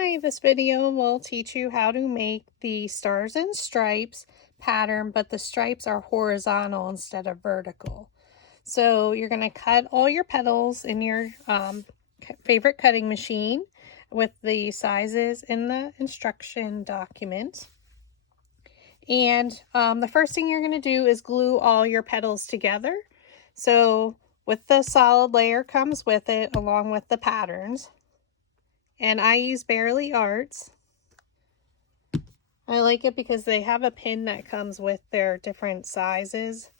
Hi, this video will teach you how to make the stars and stripes pattern, but the stripes are horizontal instead of vertical. So you're going to cut all your petals in your favorite cutting machine with the sizes in the instruction document. And the first thing you're going to do is glue all your petals together. So with the solid layer comes with it along with the patterns. And I use Barely Arts. I like it because they have a pin that comes with their different sizes,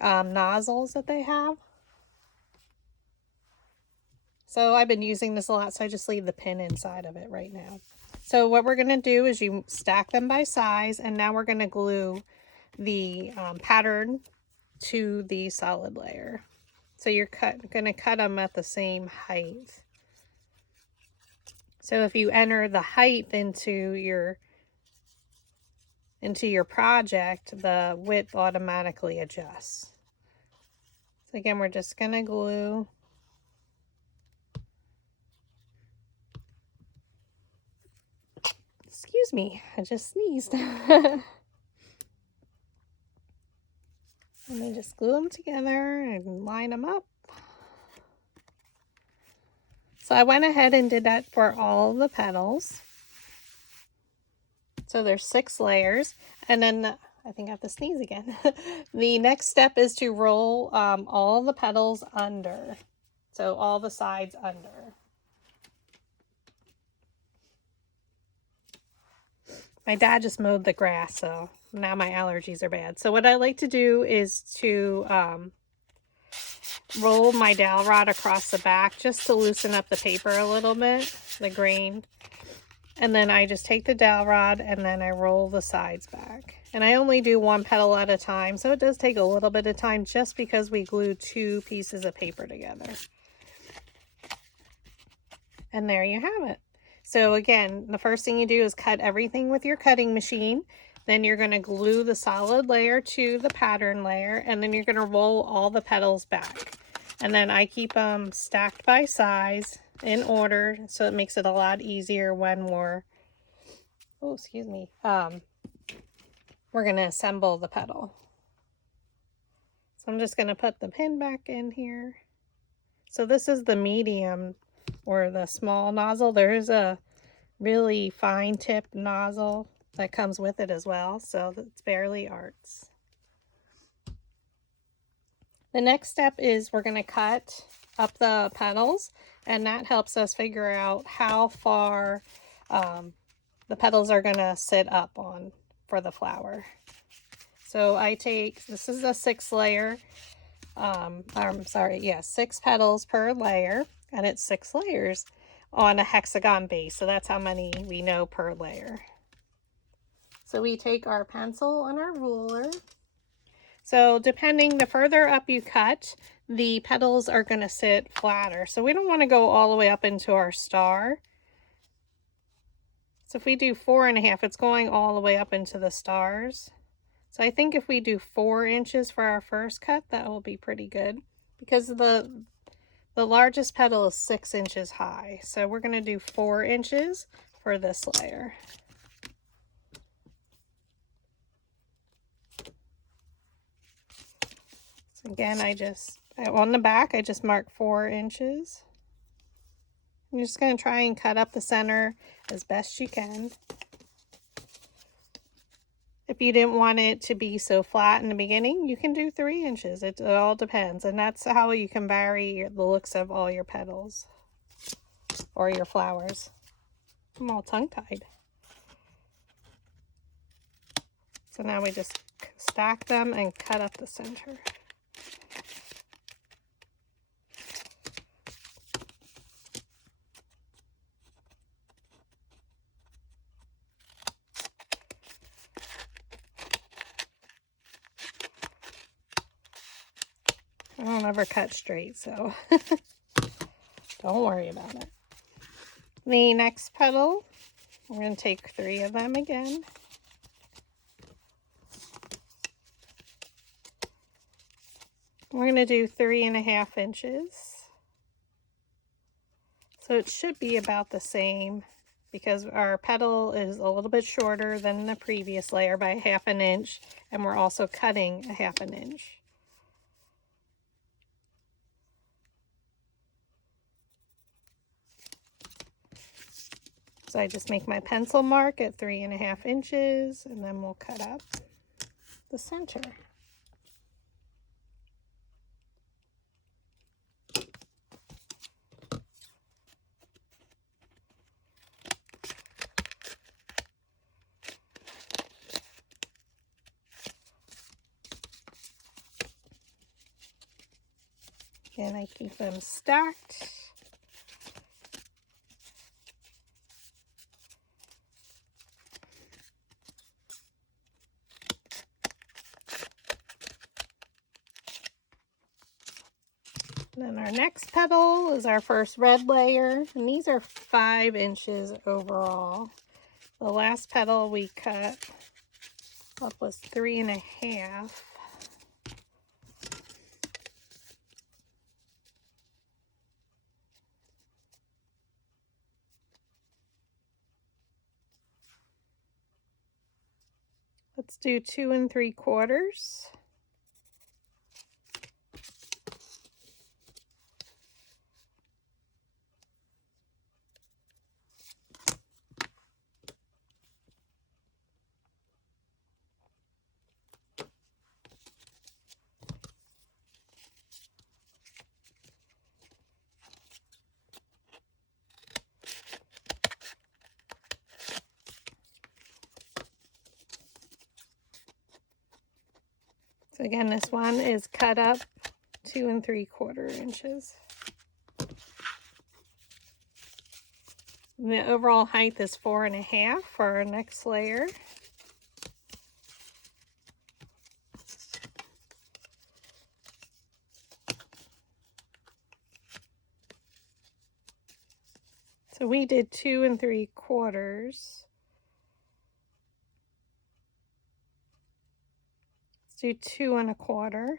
nozzles that they have. So I've been using this a lot, so I just leave the pin inside of it right now. So what we're going to do is you stack them by size, and now we're going to glue the pattern to the solid layer. So you're going to cut them at the same height. So if you enter the height into your project, the width automatically adjusts. So again, we're just going to glue. Excuse me, I just sneezed. Let me just glue them together and line them up. So I went ahead and did that for all the petals. So there's 6 layers, and then I think I have to sneeze again. The next step is to roll all the petals under. So all the sides under. My dad just mowed the grass, so now my allergies are bad. So what I like to do is to roll my dowel rod across the back just to loosen up the paper a little bit, the grain. And then I just take the dowel rod and then I roll the sides back. And I only do 1 petal at a time, so it does take a little bit of time just because we glue 2 pieces of paper together. And there you have it. So again, the first thing you do is cut everything with your cutting machine. Then you're going to glue the solid layer to the pattern layer, and then you're going to roll all the petals back. And then I keep them stacked by size in order, so it makes it a lot easier when we're going to assemble the petal. So I'm just going to put the pin back in here. So this is the medium or the small nozzle. There is a really fine tip nozzle that comes with it as well, so it's Barely Arts. The next step is we're going to cut up the petals, and that helps us figure out how far the petals are going to sit up on for the flower. So this is a 6 layer, 6 petals per layer, and it's 6 layers on a hexagon base, so that's how many we know per layer. So we take our pencil and our ruler. So depending, the further up you cut, the petals are going to sit flatter. So we don't want to go all the way up into our star. So if we do 4.5, it's going all the way up into the stars. So I think if we do 4 inches for our first cut, that will be pretty good, because the largest petal is 6 inches high. So we're going to do 4 inches for this layer. Again, on the back, I just mark 4 inches. You're just going to try and cut up the center as best you can. If you didn't want it to be so flat in the beginning, you can do 3 inches. It all depends, and that's how you can vary the looks of all your petals or your flowers. I'm all tongue-tied. So now we just stack them and cut up the center. I don't ever cut straight, so don't worry about it. The next petal, we're going to take 3 of them again. We're going to do 3.5 inches. So it should be about the same because our petal is a little bit shorter than the previous layer by 1/2 inch, and we're also cutting 1/2 inch. So I just make my pencil mark at 3.5 inches, and then we'll cut up the center. And I keep them stacked. Then our next petal is our first red layer, and these are 5 inches overall. The last petal we cut up was 3.5. Let's do 2 3/4. So again, this one is cut up 2 3/4 inches. And the overall height is 4.5 for our next layer. So we did 2 3/4. Let's do 2 1/4.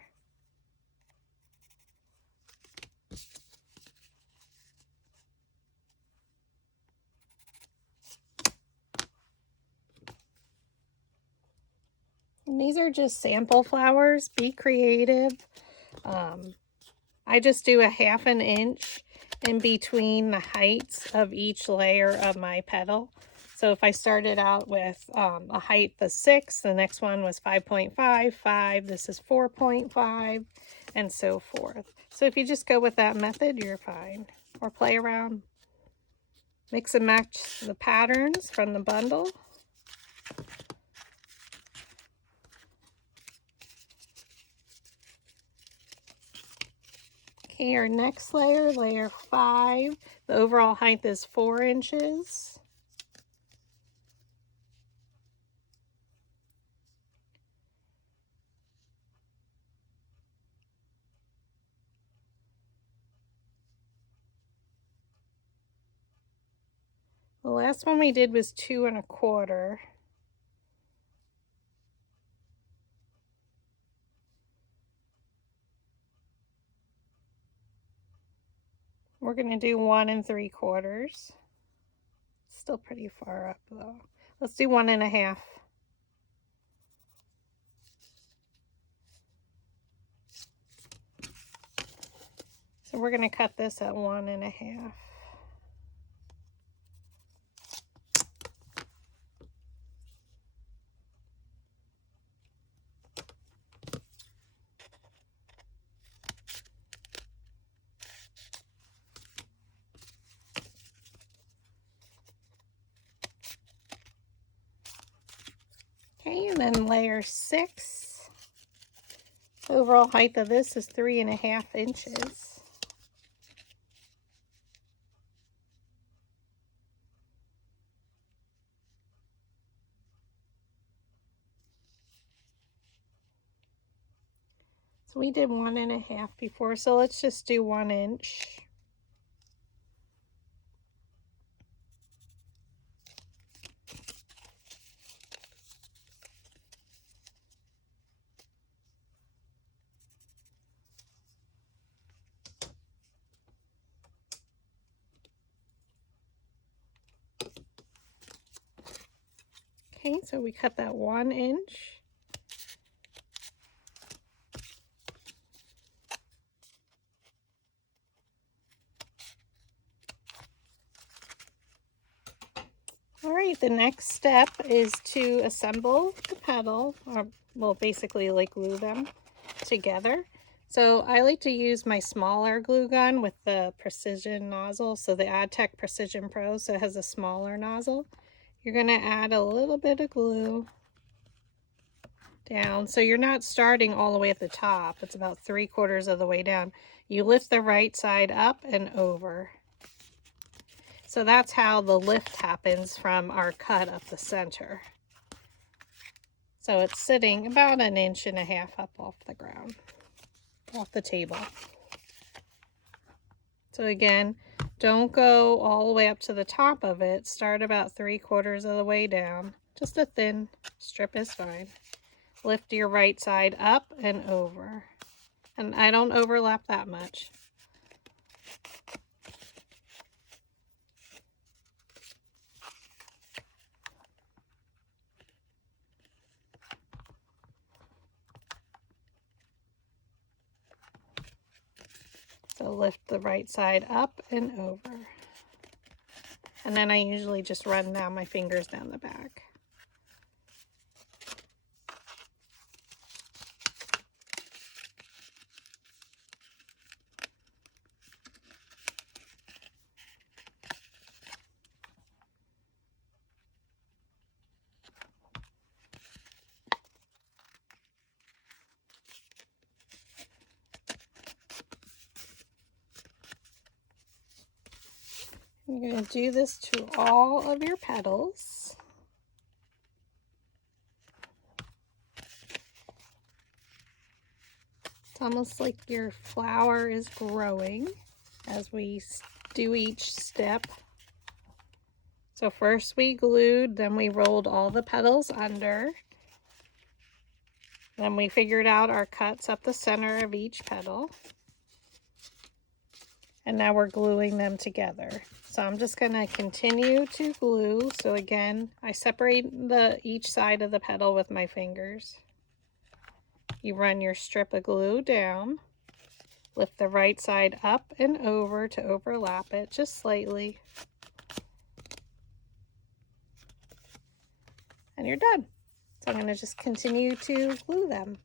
And these are just sample flowers. Be creative. I just do 1/2 inch in between the heights of each layer of my petal. So if I started out with a height of 6, the next one was 5.5, 5, this is 4.5, and so forth. So if you just go with that method, you're fine. Or play around. Mix and match the patterns from the bundle. Okay, our next layer, layer 5, the overall height is 4 inches. The last one we did was 2 1/4. We're going to do 1 3/4. Still pretty far up though. Let's do 1.5. So we're going to cut this at 1.5. Okay, and then layer 6. The overall height of this is 3.5 inches. So we did 1.5 before, so let's just do 1 inch. Okay, so we cut that 1 inch. All right, the next step is to assemble the petal, or well, basically like glue them together. So I like to use my smaller glue gun with the precision nozzle, so the AdTech Precision Pro, so it has a smaller nozzle. You're going to add a little bit of glue down, so you're not starting all the way at the top. It's about 3/4 of the way down. You lift the right side up and over. So that's how the lift happens from our cut up the center. So it's sitting about 1.5 inches up off the ground, off the table. So again, don't go all the way up to the top of it. Start about 3/4 of the way down. Just a thin strip is fine. Lift your right side up and over. And I don't overlap that much. So lift the right side up and over. And then I usually just run down my fingers down the back. You're going to do this to all of your petals. It's almost like your flower is growing as we do each step. So first we glued, then we rolled all the petals under. Then we figured out our cuts up the center of each petal. And now we're gluing them together. So I'm just going to continue to glue. So again, I separate each side of the petal with my fingers. You run your strip of glue down. Lift the right side up and over to overlap it just slightly. And you're done. So I'm going to just continue to glue them.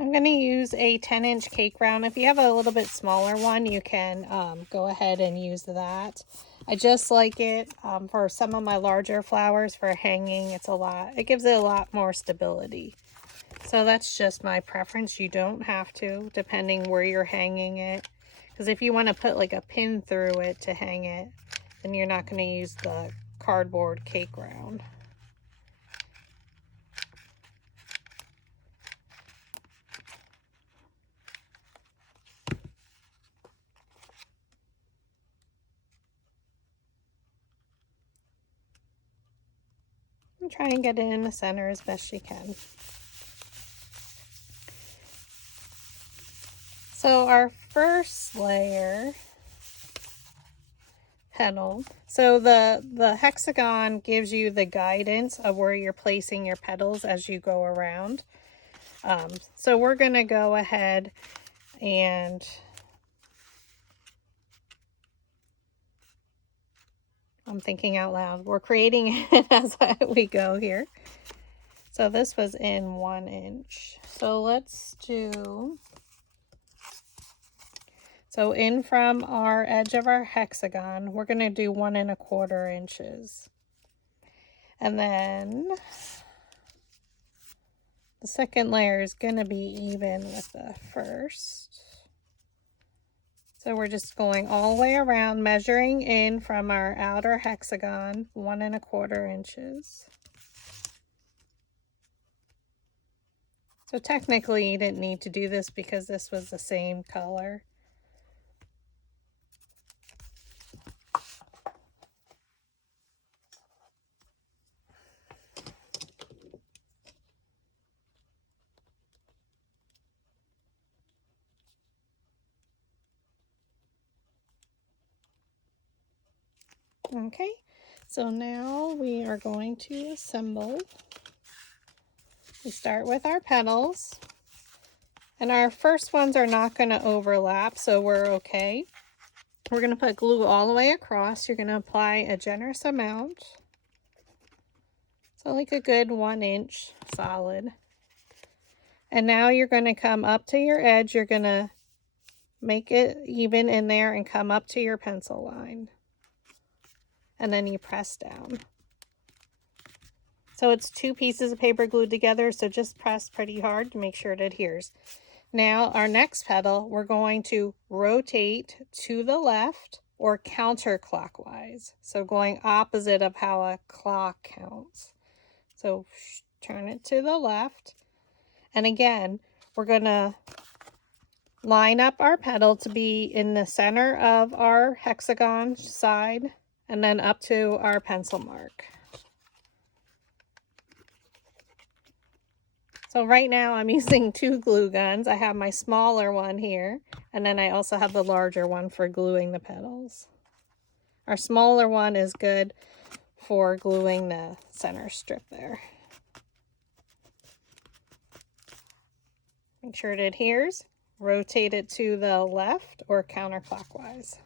I'm going to use a 10-inch cake round. If you have a little bit smaller one, you can go ahead and use that. I just like it for some of my larger flowers for hanging. It gives it a lot more stability. So that's just my preference. You don't have to, depending where you're hanging it. Because if you want to put like a pin through it to hang it, then you're not going to use the cardboard cake round. And try and get it in the center as best you can. So our first layer petal. So the hexagon gives you the guidance of where you're placing your petals as you go around. So we're going to go ahead and I'm thinking out loud. We're creating it as we go here. So this was in 1 inch. So let's do, so in from our edge of our hexagon, we're going to do 1 1/4 inches. And then the second layer is going to be even with the first. So we're just going all the way around, measuring in from our outer hexagon, 1 1/4 inches. So technically you didn't need to do this because this was the same color. Okay, so now we are going to assemble. We start with our petals, and our first ones are not going to overlap, so we're okay. We're going to put glue all the way across. You're going to apply a generous amount, so like a good 1 inch solid. And now you're going to come up to your edge. You're going to make it even in there and come up to your pencil line. And then you press down. So it's 2 pieces of paper glued together, so just press pretty hard to make sure it adheres. Now our next petal, we're going to rotate to the left or counterclockwise. So going opposite of how a clock counts. So turn it to the left. And again, we're going to line up our petal to be in the center of our hexagon side and then up to our pencil mark. So right now I'm using 2 glue guns. I have my smaller one here, and then I also have the larger one for gluing the petals. Our smaller one is good for gluing the center strip there. Make sure it adheres. Rotate it to the left or counterclockwise.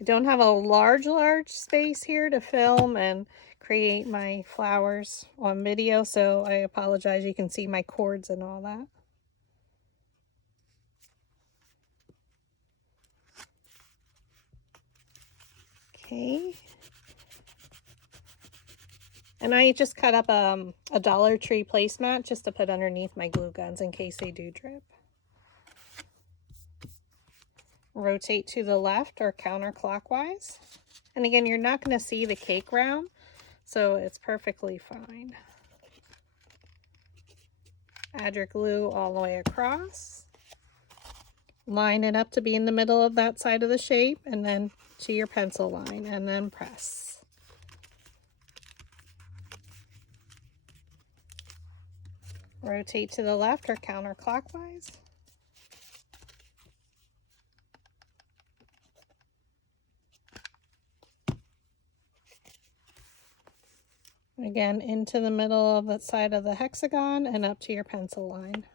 I don't have a large space here to film and create my flowers on video, so I apologize. You can see my cords and all that. Okay. And I just cut up a Dollar Tree placemat just to put underneath my glue guns in case they do drip. Rotate to the left or counterclockwise. And again, you're not going to see the cake round, so it's perfectly fine. Add your glue all the way across. Line it up to be in the middle of that side of the shape, and then to your pencil line, and then press. Rotate to the left or counterclockwise. Again, into the middle of the side of the hexagon and up to your pencil line.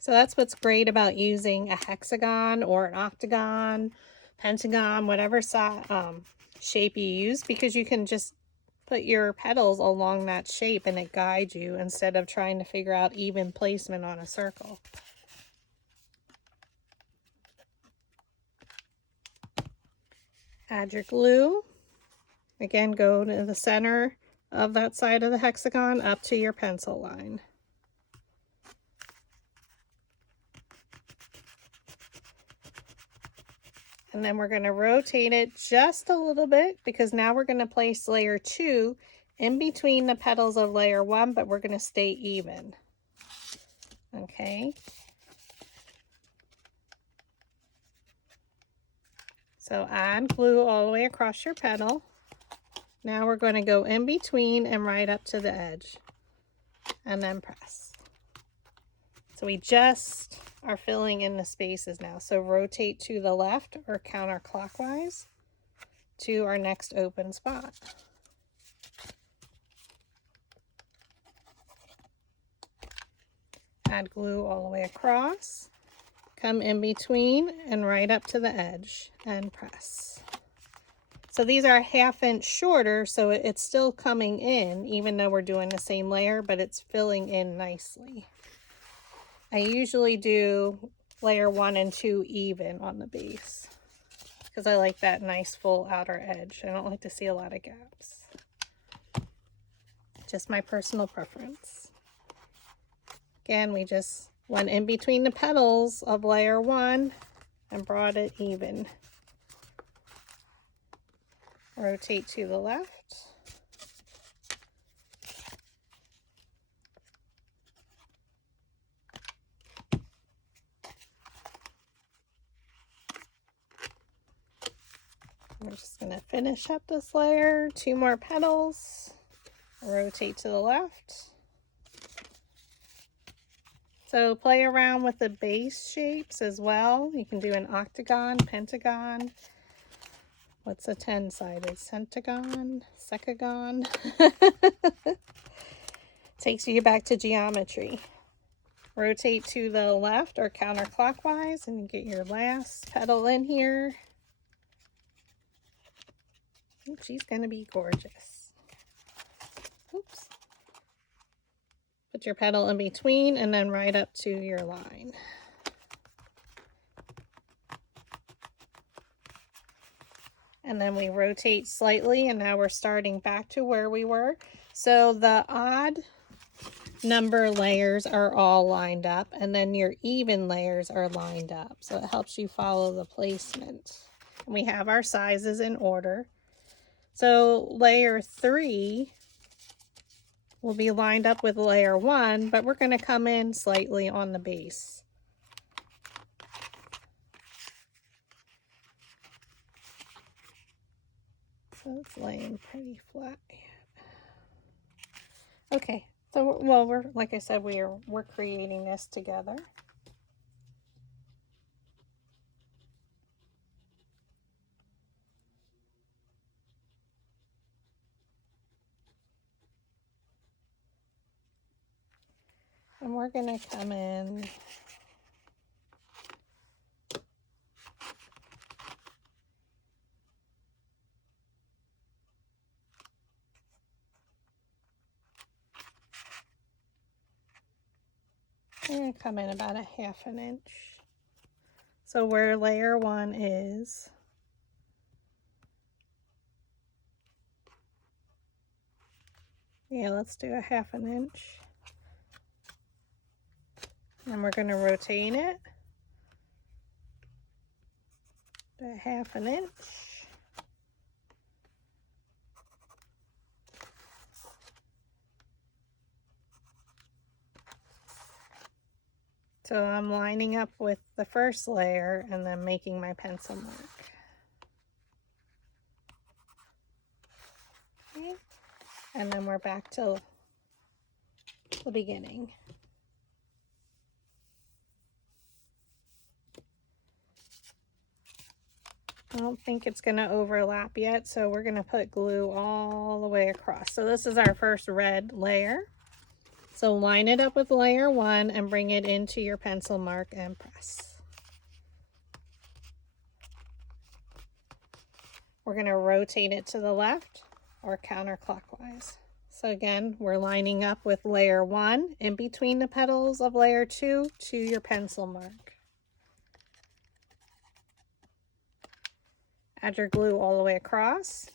So that's what's great about using a hexagon or an octagon, pentagon, whatever shape you use, because you can just put your petals along that shape and it guides you instead of trying to figure out even placement on a circle. Add your glue. Again, go to the center of that side of the hexagon up to your pencil line. And then we're going to rotate it just a little bit because now we're going to place layer 2 in between the petals of layer 1, but we're going to stay even. Okay. So add glue all the way across your petal. Now we're going to go in between and right up to the edge and then press. So we just are filling in the spaces now. So rotate to the left or counterclockwise to our next open spot. Add glue all the way across, come in between and right up to the edge and press. So these are a 1/2 inch shorter, so it's still coming in even though we're doing the same layer, but it's filling in nicely. I usually do layer 1 and 2 even on the base because I like that nice full outer edge. I don't like to see a lot of gaps. Just my personal preference. Again, we just went in between the petals of layer 1 and brought it even. Rotate to the left. We're just going to finish up this layer. 2 more petals. Rotate to the left. So play around with the base shapes as well. You can do an octagon, pentagon. What's a 10-sided? Centagon, secagon. Takes you back to geometry. Rotate to the left or counterclockwise and you get your last petal in here. Ooh, she's going to be gorgeous. Oops. Put your petal in between and then right up to your line. And then we rotate slightly and now we're starting back to where we were. So the odd number layers are all lined up and then your even layers are lined up. So it helps you follow the placement. And we have our sizes in order. So layer 3 will be lined up with layer 1, but we're going to come in slightly on the base. So it's laying pretty flat. Okay, so well, we're like I said, we're creating this together. And we're going to come in about a 1/2 inch. So where layer 1 is, yeah, let's do a 1/2 inch. And we're going to rotate it to a 1/2 inch. So I'm lining up with the first layer and then making my pencil mark. Okay. And then we're back to the beginning. I don't think it's going to overlap yet, so we're going to put glue all the way across. So this is our first red layer. So line it up with layer 1 and bring it into your pencil mark and press. We're going to rotate it to the left or counterclockwise. So again, we're lining up with layer 1 in between the petals of layer 2 to your pencil mark. Add your glue all the way across.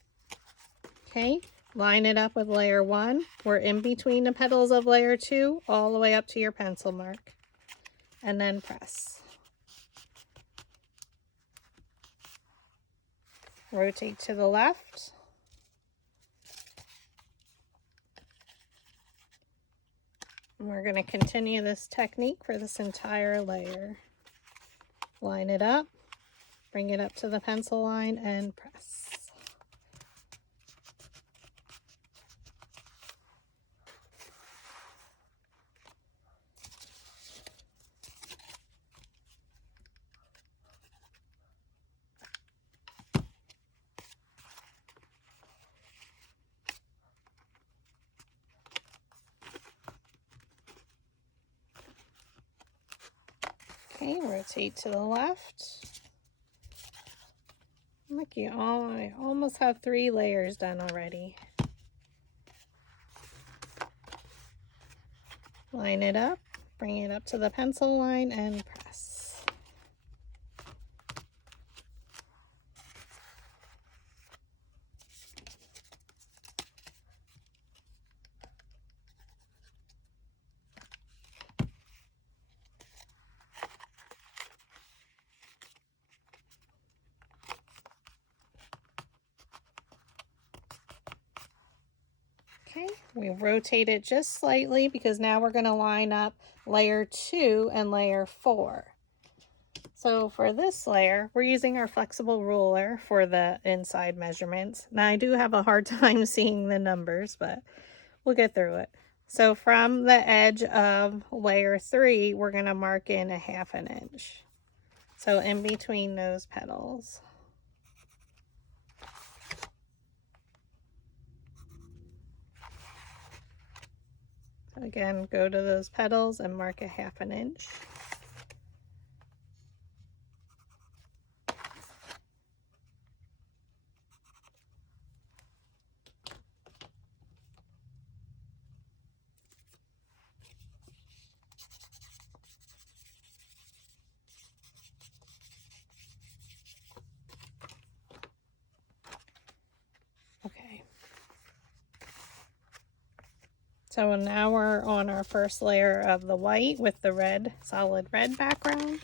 Okay, line it up with layer 1. We're in between the petals of layer 2 all the way up to your pencil mark. And then press. Rotate to the left. And we're going to continue this technique for this entire layer. Line it up, bring it up to the pencil line and press. Okay, rotate to the left. Look, I almost have 3 layers done already. Line it up, bring it up to the pencil line and press. Okay, we rotate it just slightly because now we're going to line up layer 2 and layer 4. So for this layer, we're using our flexible ruler for the inside measurements. Now I do have a hard time seeing the numbers, but we'll get through it. So from the edge of layer 3, we're going to mark in a 1/2 inch. So in between those petals. So again, go to those petals and mark a 1/2 inch. Okay. So now we're on our first layer of the white with the red, solid red background.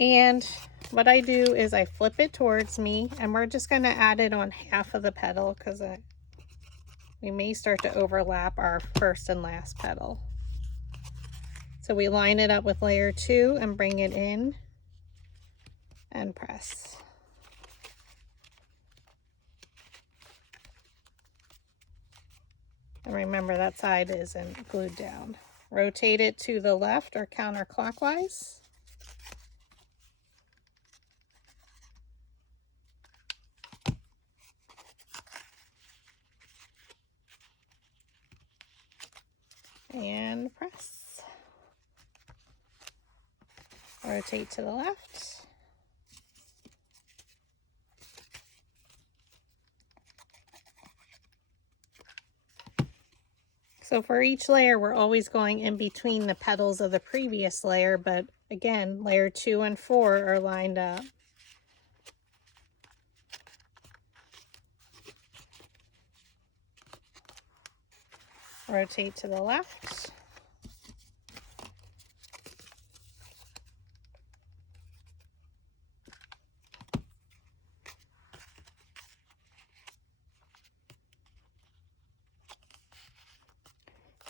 And what I do is I flip it towards me, and we're just going to add it on half of the petal because we may start to overlap our first and last petal. So we line it up with layer 2 and bring it in and press. And remember, that side isn't glued down. Rotate it to the left or counterclockwise. And press. Rotate to the left. So for each layer, we're always going in between the petals of the previous layer, but again, layer 2 and 4 are lined up. Rotate to the left.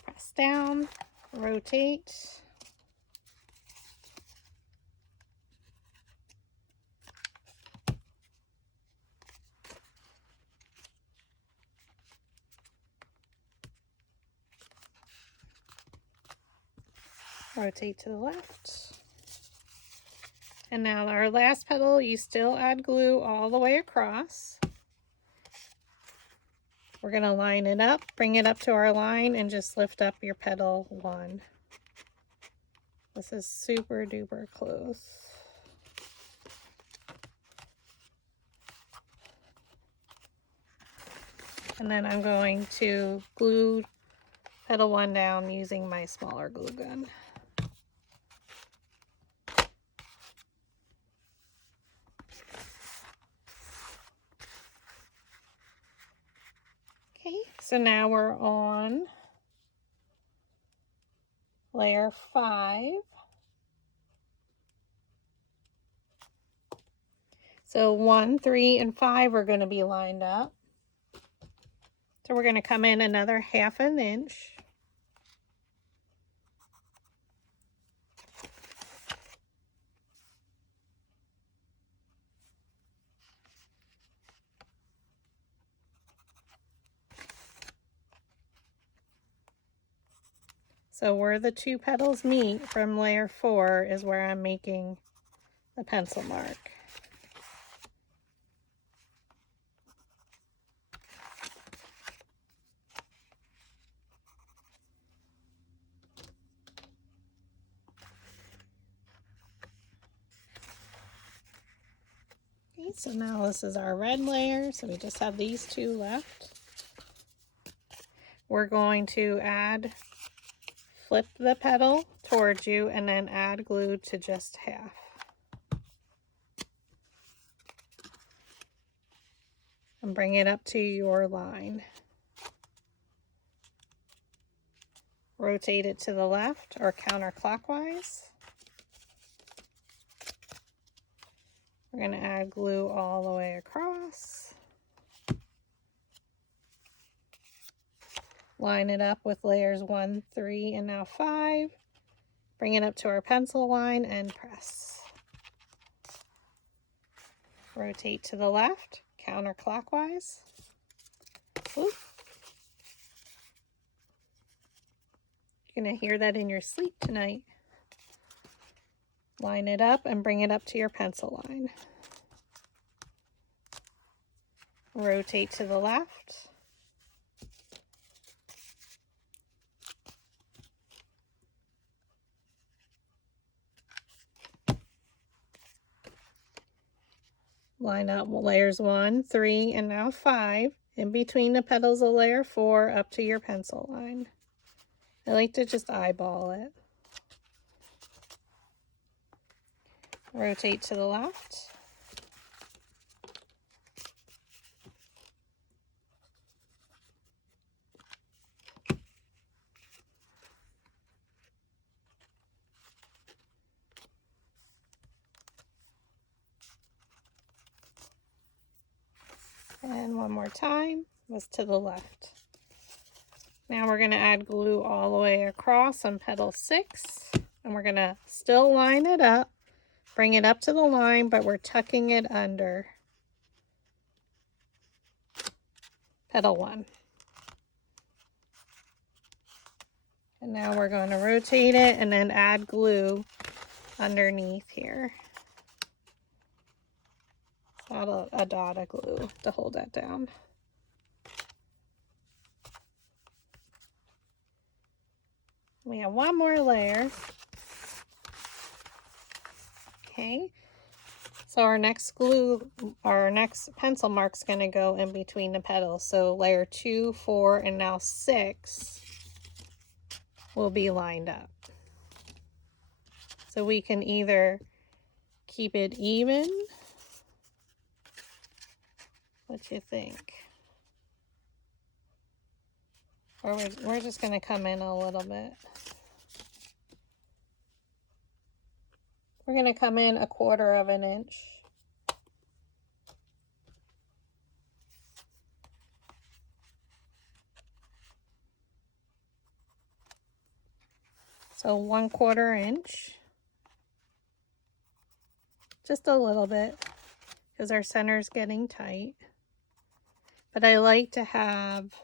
Press down, rotate. Rotate to the left. And now our last petal, you still add glue all the way across. We're going to line it up, bring it up to our line, and just lift up your petal 1. This is super duper close. And then I'm going to glue petal 1 down using my smaller glue gun. Okay, so now we're on layer 5. So 1, 3, and 5 are going to be lined up. So we're going to come in another 1/2 inch. So where the 2 petals meet from layer 4 is where I'm making the pencil mark. So now this is our red layer, so we just have these two left. We're going to flip the petal towards you and then add glue to just half. And bring it up to your line. Rotate it to the left or counterclockwise. We're going to add glue all the way across. Line it up with layers 1, 3, and now 5. Bring it up to our pencil line and press. Rotate to the left, counterclockwise. Oop. You're going to hear that in your sleep tonight. Line it up and bring it up to your pencil line. Rotate to the left. Line up layers 1, 3, and now 5. In between the petals of layer 4 up to your pencil line. I like to just eyeball it. Rotate to the left. And one more time, was to the left. Now we're going to add glue all the way across on petal 6. And we're going to still line it up. Bring it up to the line, but we're tucking it under petal 1. And now we're going to rotate it and then add glue underneath here. About a dot of glue to hold that down. We have one more layer. Okay, so our next pencil mark's going to go in between the petals. So layer 2, 4, and now 6 will be lined up. So we can either keep it even. What you think? Or we're just going to come in a little bit. We're going to come in 1/4 of an inch. So 1/4 inch. Just a little bit because our center is getting tight. But I like to have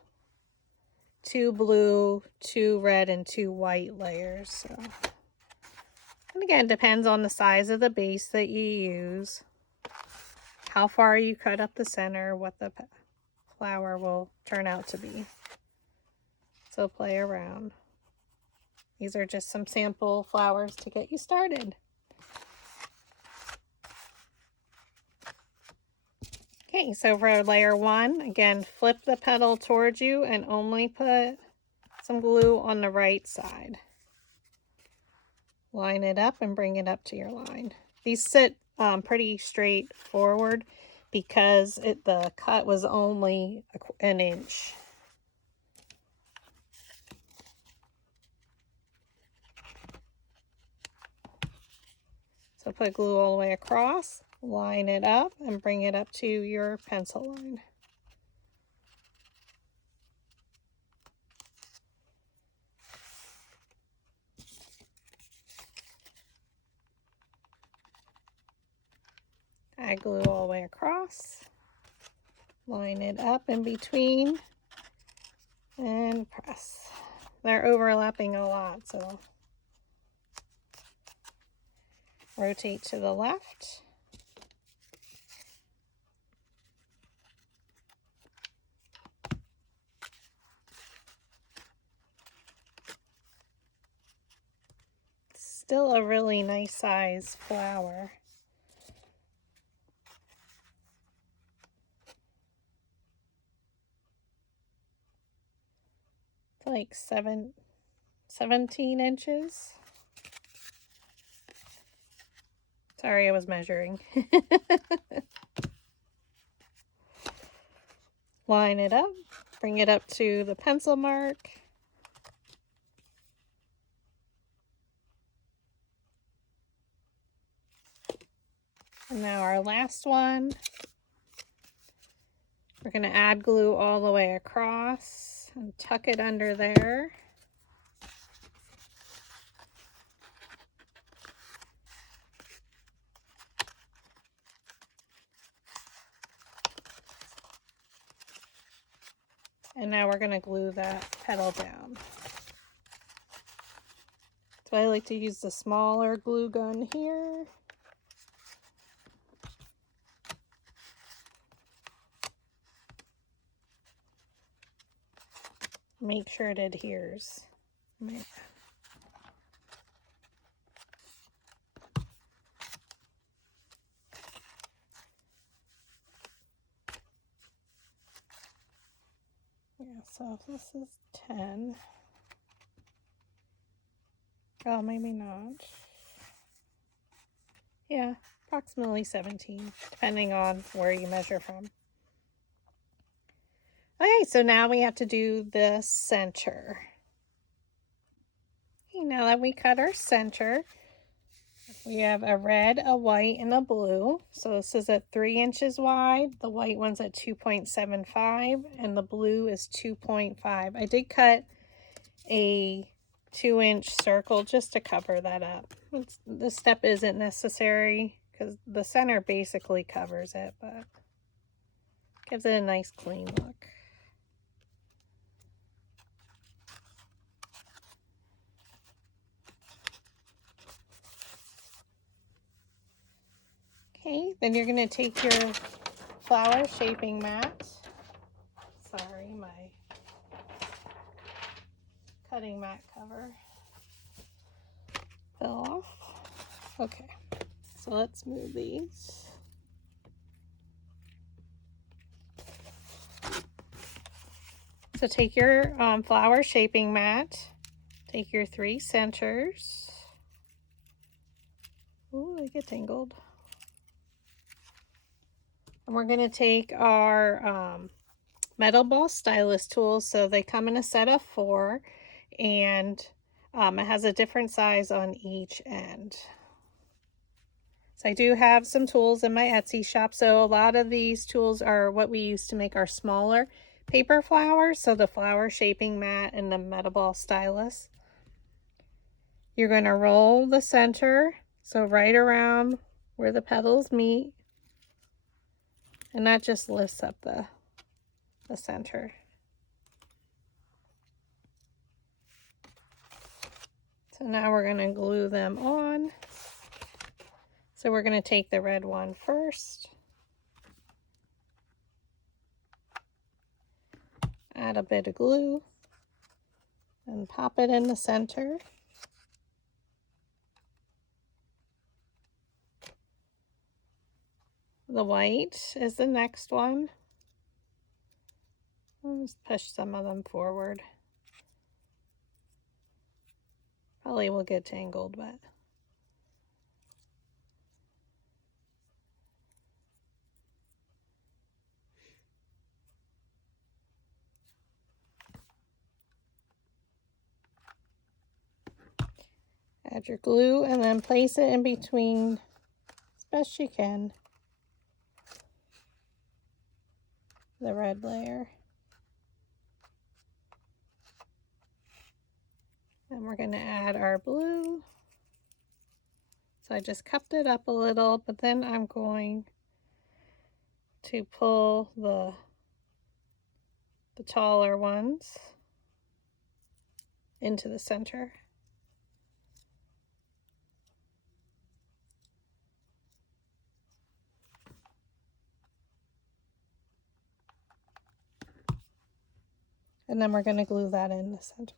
2 blue, 2 red, and 2 white layers. So. And again, it depends on the size of the base that you use, how far you cut up the center, what the flower will turn out to be. So play around. These are just some sample flowers to get you started. Okay, so for layer 1, again, flip the petal towards you and only put some glue on the right side. Line it up and bring it up to your line. These sit pretty straight forward because the cut was only an inch. So put glue all the way across, line it up, and bring it up to your pencil line. Add glue all the way across, line it up in between, and press. They're overlapping a lot, so rotate to the left. Still a really nice size flower. like 17 inches. Sorry, I was measuring. Line it up, bring it up to the pencil mark. And now our last one. We're going to add glue all the way across and tuck it under there. And now we're going to glue that petal down. So I like to use the smaller glue gun here. Make sure it adheres. Yeah, so if this is 10. Oh, maybe not. Yeah, approximately 17, depending on where you measure from. Okay, so now we have to do the center. Okay, now that we cut our center, we have a red, a white, and a blue. So this is at 3 inches wide. The white one's at 2.75, and the blue is 2.5. I did cut a 2-inch circle just to cover that up. This step isn't necessary because the center basically covers it, but gives it a nice clean look. Okay, then you're going to take your flower shaping mat. Sorry, my cutting mat cover fell off. Okay, so let's move these. So take your flower shaping mat, take your 3 centers. Ooh, they get tangled. And we're going to take our metal ball stylus tools. So they come in a set of 4, and it has a different size on each end. So I do have some tools in my Etsy shop. So a lot of these tools are what we use to make our smaller paper flowers. So the flower shaping mat and the metal ball stylus. You're going to roll the center, so right around where the petals meet. And that just lifts up the center. So now we're going to glue them on. So we're going to take the red one first. Add a bit of glue and pop it in the center. The white is the next one. I'll just push some of them forward. Probably will get tangled, but add your glue and then place it in between as best you can the red layer. And we're going to add our blue. So I just cupped it up a little, but then I'm going to pull the taller ones into the center. And then we're going to glue that in the center.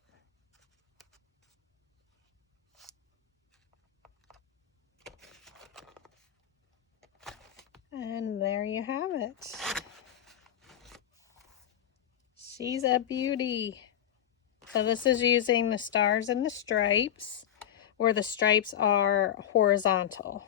And there you have it. She's a beauty. So this is using the stars and the stripes, where the stripes are horizontal.